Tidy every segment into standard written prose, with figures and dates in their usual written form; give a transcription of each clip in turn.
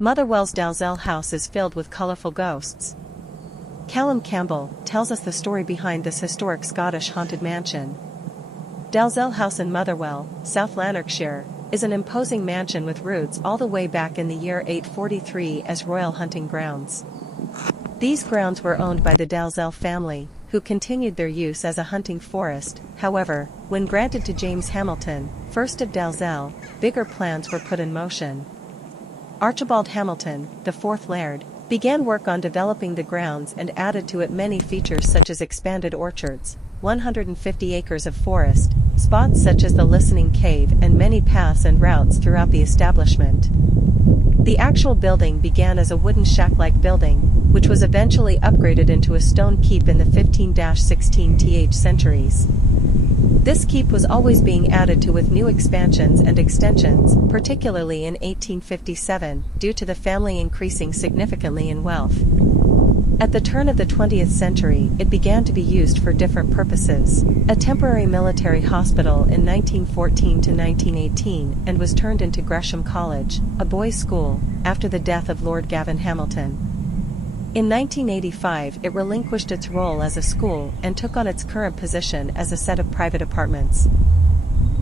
Motherwell's Dalzell House is filled with colourful ghosts. Callum Campbell tells us the story behind this historic Scottish haunted mansion. Dalzell House in Motherwell, South Lanarkshire, is an imposing mansion with roots all the way back in the year 843 as royal hunting grounds. These grounds were owned by the Dalzell family, who continued their use as a hunting forest. However, when granted to James Hamilton, first of Dalzell, bigger plans were put in motion. Archibald Hamilton, the fourth Laird, began work on developing the grounds and added to it many features such as expanded orchards, 150 acres of forest, spots such as the Listening Cave and many paths and routes throughout the establishment. The actual building began as a wooden shack-like building, which was eventually upgraded into a stone keep in the 15–16th centuries. This keep was always being added to with new expansions and extensions, particularly in 1857, due to the family increasing significantly in wealth. At the turn of the 20th century, it began to be used for different purposes. A temporary military hospital in 1914 to 1918 and was turned into Gresham College, a boys' school, after the death of Lord Gavin Hamilton. In 1985 it relinquished its role as a school and took on its current position as a set of private apartments.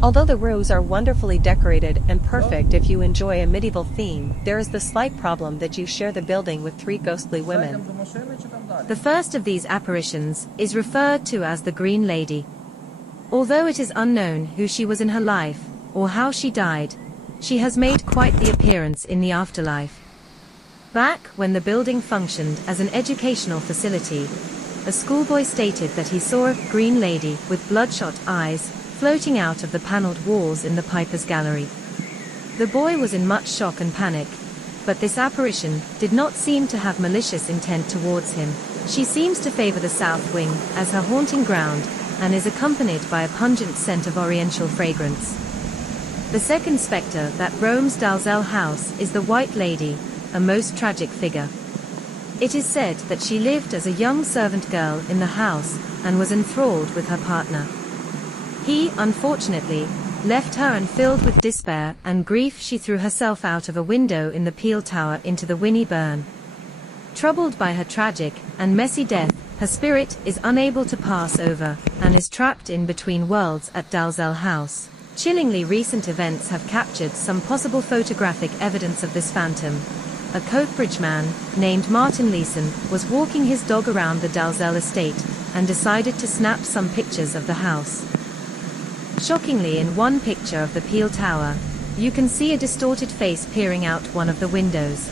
Although the rooms are wonderfully decorated and perfect if you enjoy a medieval theme, there is the slight problem that you share the building with three ghostly women. The first of these apparitions is referred to as the Green Lady. Although it is unknown who she was in her life, or how she died, she has made quite the appearance in the afterlife. Back when the building functioned as an educational facility, a schoolboy stated that he saw a green lady with bloodshot eyes floating out of the panelled walls in the Piper's Gallery. The boy was in much shock and panic, but this apparition did not seem to have malicious intent towards him. She seems to favour the south wing as her haunting ground and is accompanied by a pungent scent of oriental fragrance. The second spectre that roams Dalzell House is the White Lady, a most tragic figure. It is said that she lived as a young servant girl in the house and was enthralled with her partner. He, unfortunately, left her, and filled with despair and grief she threw herself out of a window in the Peel Tower into the Winnie Burn. Troubled by her tragic and messy death, her spirit is unable to pass over and is trapped in between worlds at Dalzell House. Chillingly recent events have captured some possible photographic evidence of this phantom. A Coatbridge man, named Martin Leeson, was walking his dog around the Dalzell estate, and decided to snap some pictures of the house. Shockingly, in one picture of the Peel Tower, you can see a distorted face peering out one of the windows.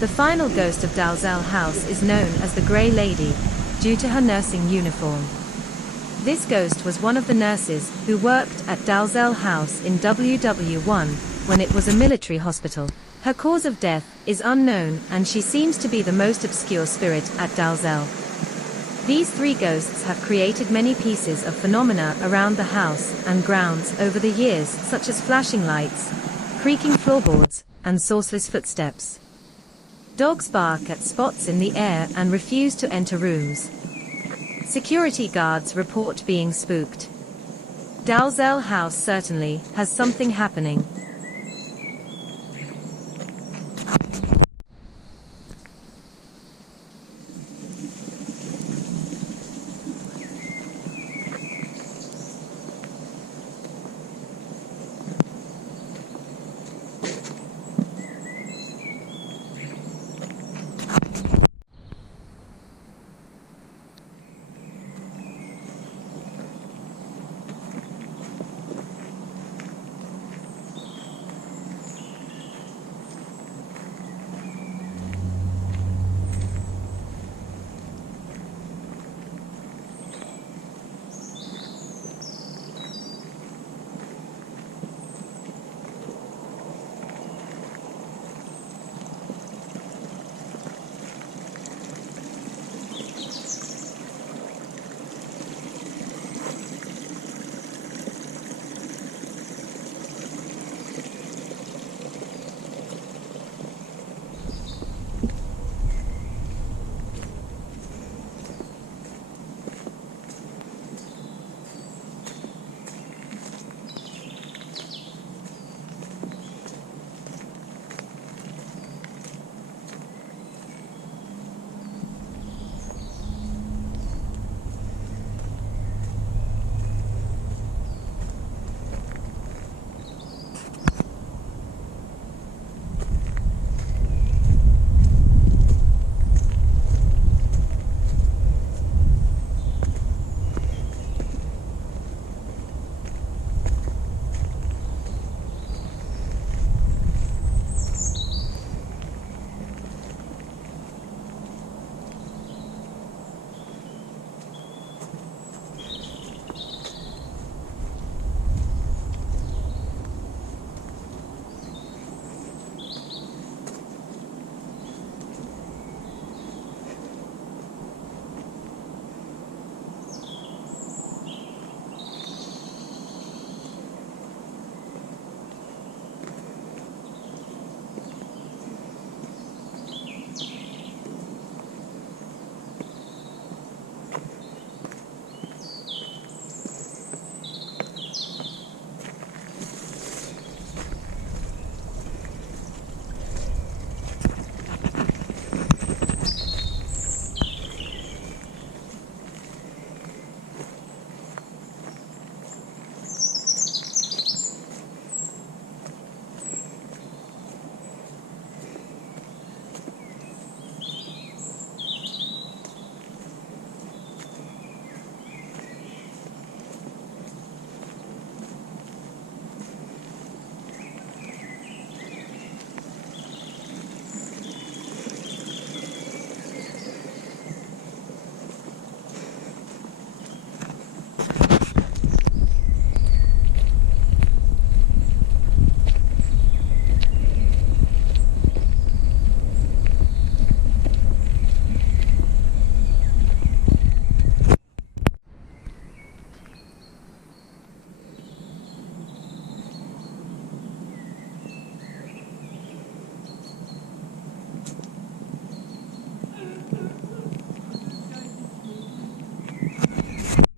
The final ghost of Dalzell House is known as the Grey Lady, due to her nursing uniform. This ghost was one of the nurses who worked at Dalzell House in WW1, when it was a military hospital. Her cause of death is unknown, and she seems to be the most obscure spirit at Dalzell. These three ghosts have created many pieces of phenomena around the house and grounds over the years, such as flashing lights, creaking floorboards, and sourceless footsteps. Dogs bark at spots in the air and refuse to enter rooms. Security guards report being spooked. Dalzell House certainly has something happening.